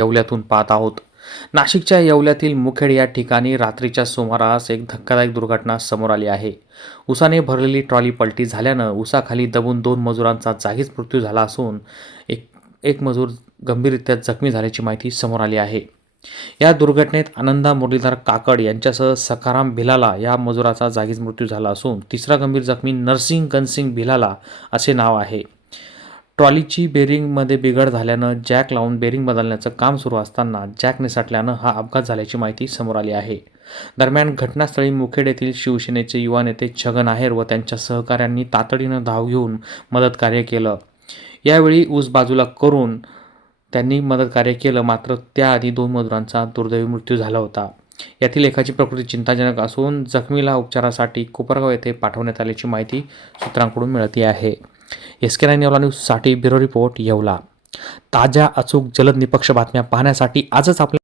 येवल्यातून पाहत आहोत. नाशिकच्या येवल्यातील मुखेड या ठिकाणी रात्रीच्या सुमारास एक धक्कादायक दुर्घटना समोर आली आहे. उसाने भरलेली ट्रॉली पलटी झाल्यानं उसाखाली दबून दोन मजुरांचा जागीच मृत्यू झाला असून एक एक मजूर गंभीररित्या जखमी झाल्याची माहिती समोर आली आहे. या दुर्घटनेत आनंदा मुरलीधर काकड यांच्यासह सखाराम भिलाला या मजुराचा जागीच मृत्यू झाला असून तिसरा गंभीर जखमी नरसिंग गनसिंग भिलाला असे नाव आहे. ट्रॉलीची बेरिंगमध्ये बिघड झाल्यानं जॅक लावून बेरिंग बदलण्याचं काम सुरू असताना जॅक निसटल्यानं हा अपघात झाल्याची माहिती समोर आली आहे. दरम्यान घटनास्थळी मुखेड येथील शिवसेनेचे युवा नेते छगन आहेर व त्यांच्या सहकाऱ्यांनी तातडीनं धाव घेऊन मदत कार्य केलं. यावेळी ऊस बाजूला करून त्यांनी मदतकार्य केलं मात्र त्याआधी दोन मजुरांचा दुर्दैवी मृत्यू झाला होता. यातील एकाची प्रकृती चिंताजनक असून जखमीला उपचारासाठी कोपरगाव येथे पाठवण्यात आल्याची माहिती सूत्रांकडून मिळते आहे. एस के नाईन येवला न्यूजसाठी ब्युरो रिपोर्ट येवला. ताज्या अचूक जलद निपक्ष बातम्या पाहण्यासाठी आजच आपल्या